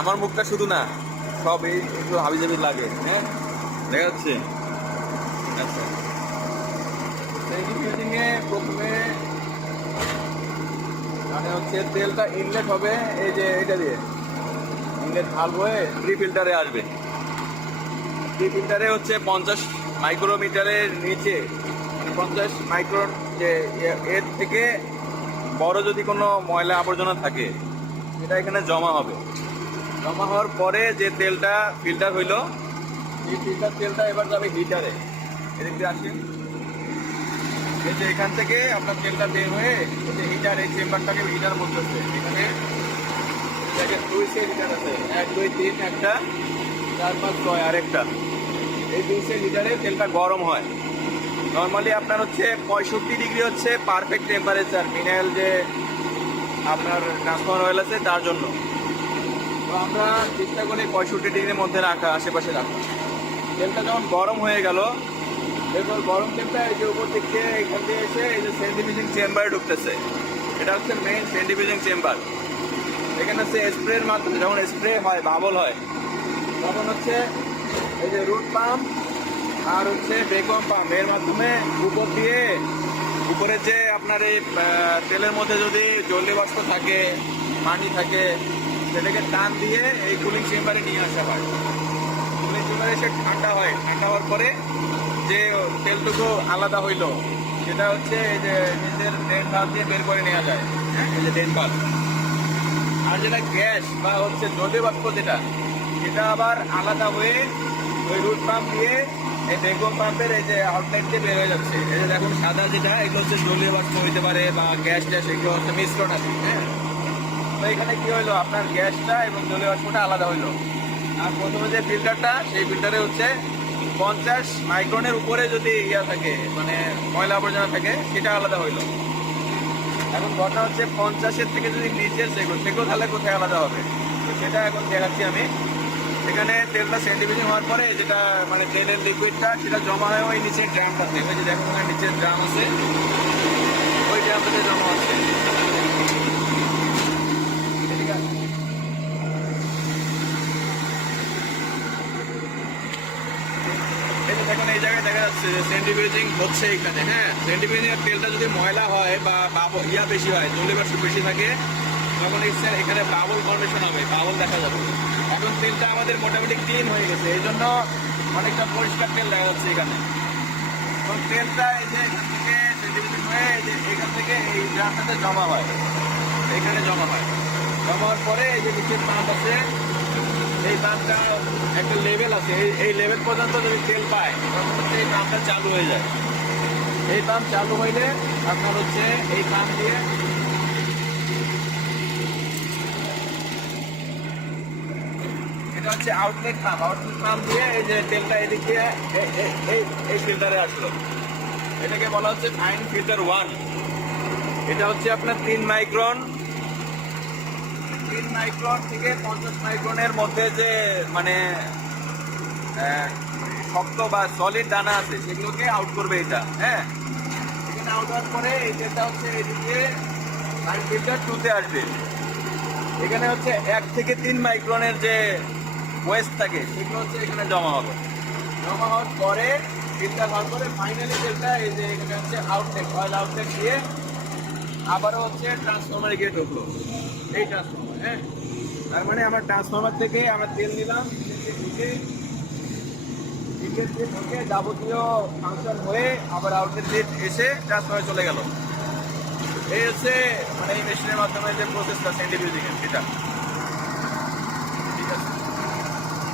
আমার মুখটা শুধু না, সব একটু হাবিজাবি লাগে। হ্যাঁ, দেখা যাচ্ছে। আচ্ছা, সেন্ট্রিফিউজিংয়ে প্রথমে মানে হচ্ছে তেলটা ইনলেট হবে এই যে এটা দিয়ে, ইনলেট ভালভ হয়ে প্রি ফিল্টারে আসবে। প্রি ফিল্টারে হচ্ছে 50 মাইক্রোমিটারের নিচে, মানে 50 মাইক্রন, যে এর থেকে বড় যদি কোনো ময়লা আবর্জনা থাকে সেটা এখানে জমা হবে। জমা হওয়ার পরে যে তেলটা ফিল্টার হইলো, এই ফিল্টার তেলটা এবার যাবে হিটারে। এদিক দিয়ে আসেন, এই যে এখান থেকে আপনার তেলটা বের হয়ে এই যে হিটার, এই চেম্বারটাকে হিটার বলতেছে। এখানে দেখেন 2 সেট হিটার আছে, 1 2 3, একটা 4 5 6 আরেকটা। এই 2 সেট হিটারে তেলটা গরম হয়। নর্মালি আপনার হচ্ছে 65 ডিগ্রি হচ্ছে পারফেক্ট টেম্পারেচার মিনারেল যে আপনার ট্রান্সফার অয়েল আছে তার জন্য। তো আমরা চেষ্টা করি 65 ডিগ্রির মধ্যে রাখা, আশেপাশে রাখা। তেলটা যখন গরম হয়ে গেল, এরপর গরম তেলটা এই যে উপর দিক দিয়ে এখান দিয়ে এসে এই যে সেন্ট্রিফিউজিং চেম্বারে ঢুকতেছে। এটা হচ্ছে মেইন সেন্ট্রিফিউজিং চেম্বার। এখানে হচ্ছে স্প্রের মাধ্যমে, যখন স্প্রে হয়, বাবল হয়, তখন হচ্ছে এই যে রুট পাম্প আর হচ্ছে ভ্যাকুয়াম পাম্প এর মাধ্যমে উপর দিয়ে, উপরে যে আপনার এই তেলের মধ্যে যদি জলীয় বাষ্প থাকে, পানি থাকে, সেটাকে টান দিয়ে এই কুলিং চেম্বারে নিয়ে আসা হয়। কুলিং চেম্বারে এসে ঠান্ডা হয়। ঠান্ডা হওয়ার পরে যে তেলটুকু আলাদা হইলো সেটা হচ্ছে এই যে নিজের ড্রেন ভাল্ব দিয়ে বের করে নেওয়া যায়। হ্যাঁ, এই যে ড্রেন ভাল্ব। আর যেটা গ্যাস বা হচ্ছে জলীয় বাষ্প যেটা, সেটা আবার আলাদা হয়ে ওই রুট পাম্প দিয়ে এই ভ্যাকুয়াম পাম্পের এই যে আউটলেট দিয়ে বের হয়ে যাচ্ছে। এই যে দেখুন সাদা যেটা, এগুলো হচ্ছে জলীয় বাষ্প হইতে পারে বা গ্যাস ট্যাস, এগুলো হচ্ছে মিশ্রণ আছে। হ্যাঁ, তো এখানে কি হইলো, আপনার গ্যাসটা এবং জলীয় বাষ্পটা আলাদা হইলো। আর প্রথমে যে ফিল্টারটা, সেই ফিল্টারে হচ্ছে 50 মাইক্রনের উপরে যদি ইয়া থাকে, মানে ময়লা আবর্জনা থাকে, সেটা আলাদা হইলো। এখন ঘটনা হচ্ছে 50-এর থেকে যদি নিচের সেগুলো তাহলে কোথায় আলাদা হবে, তো সেটা এখন দেখাচ্ছি আমি। এখানে তেলটা সেন্ট্রিফিউজিং হওয়ার পরে যেটা মানে তেলের লিকুইডটা, সেটা জমা হয় ওই নিচের ড্রামটাতে। ওই যে দেখুন ওখানে নিচের ড্রাম আছে, ওই ড্রামটাতে জমা হচ্ছে। ঠিক আছে, এই যে দেখুন এই জায়গায় দেখা যাচ্ছে যে সেন্ট্রিফিউজিং হচ্ছে এখানে। হ্যাঁ, সেন্ট্রিফিউজিং এর তেলটা যদি ময়লা হয় বা ইয়া বেশি হয়, জলীয় বাষ্প বেশি থাকে, তখন এখানে বাবল ফর্মেশন হবে, বাবল দেখা যাবে। এখন তেলটা আমাদের মোটামুটি ক্লিন হয়ে গেছে, এই জন্য অনেকটা পরিষ্কার তেল দেখা যাচ্ছে এখানে। এবং তেলটা এই যে এখান থেকে সেন্ট্রিফিউজিং হয়ে এই যে এখান থেকে এই ড্রামটাতে জমা হয়, এখানে জমা হয়। জমা হওয়ার পরে এই যে নিচের পাম্প আছে, এই পাম্পটা একটা লেভেল আছে, এই লেভেল পর্যন্ত যদি তেল পায় তখন হচ্ছে এই পাম্পটা চালু হয়ে যায়। এই পাম্প চালু হইলে আপনার হচ্ছে এই পাম্প দিয়ে এটা হচ্ছে আউটলেট পাম্প। আউটলেট পাম্প দিয়ে এই যে তেলটা এদিক দিয়ে এই ফিল্টারে আসলো। এটাকে বলা হচ্ছে ফাইন ফিল্টার 1। এটা হচ্ছে আপনার 3 মাইক্রন থেকে 50 মাইক্রনের মধ্যে যে মানে শক্ত বা সলিড দানা আছে, সেগুলোকে আউট করবে এটা। হ্যাঁ, এখানে আউট হওয়ার পরে এই তেলটা হচ্ছে এদিকে ফাইন ফিল্টার 2-তে আসবে। এখানে হচ্ছে 1 থেকে 3 মাইক্রনের যে ওয়েস্ট থাকে, সেগুলো হচ্ছে এখানে জমা হবে। জমা হওয়ার পরে ফিল্টার হওয়ার পরে ফাইনালি তেলটা এই যে এখানে হচ্ছে আউটলেট, অয়েল আউটলেট দিয়ে আবারও হচ্ছে ট্রান্সফরমারে গিয়ে ঢুকলো, এই ট্রান্সফরমার। হ্যাঁ, তার মানে আমার ট্রান্সফরমার থেকে আমরা তেল নিলাম, ঢুকে যাবতীয় ফাংশন হয়ে আবার আউটলেট দিয়ে এসে ট্রান্সফরমারে চলে গেল। এই হচ্ছে মানে এই মেশিনের মাধ্যমে যে প্রসেসটা সেন্ট্রিফিউজিং এর, সেটা।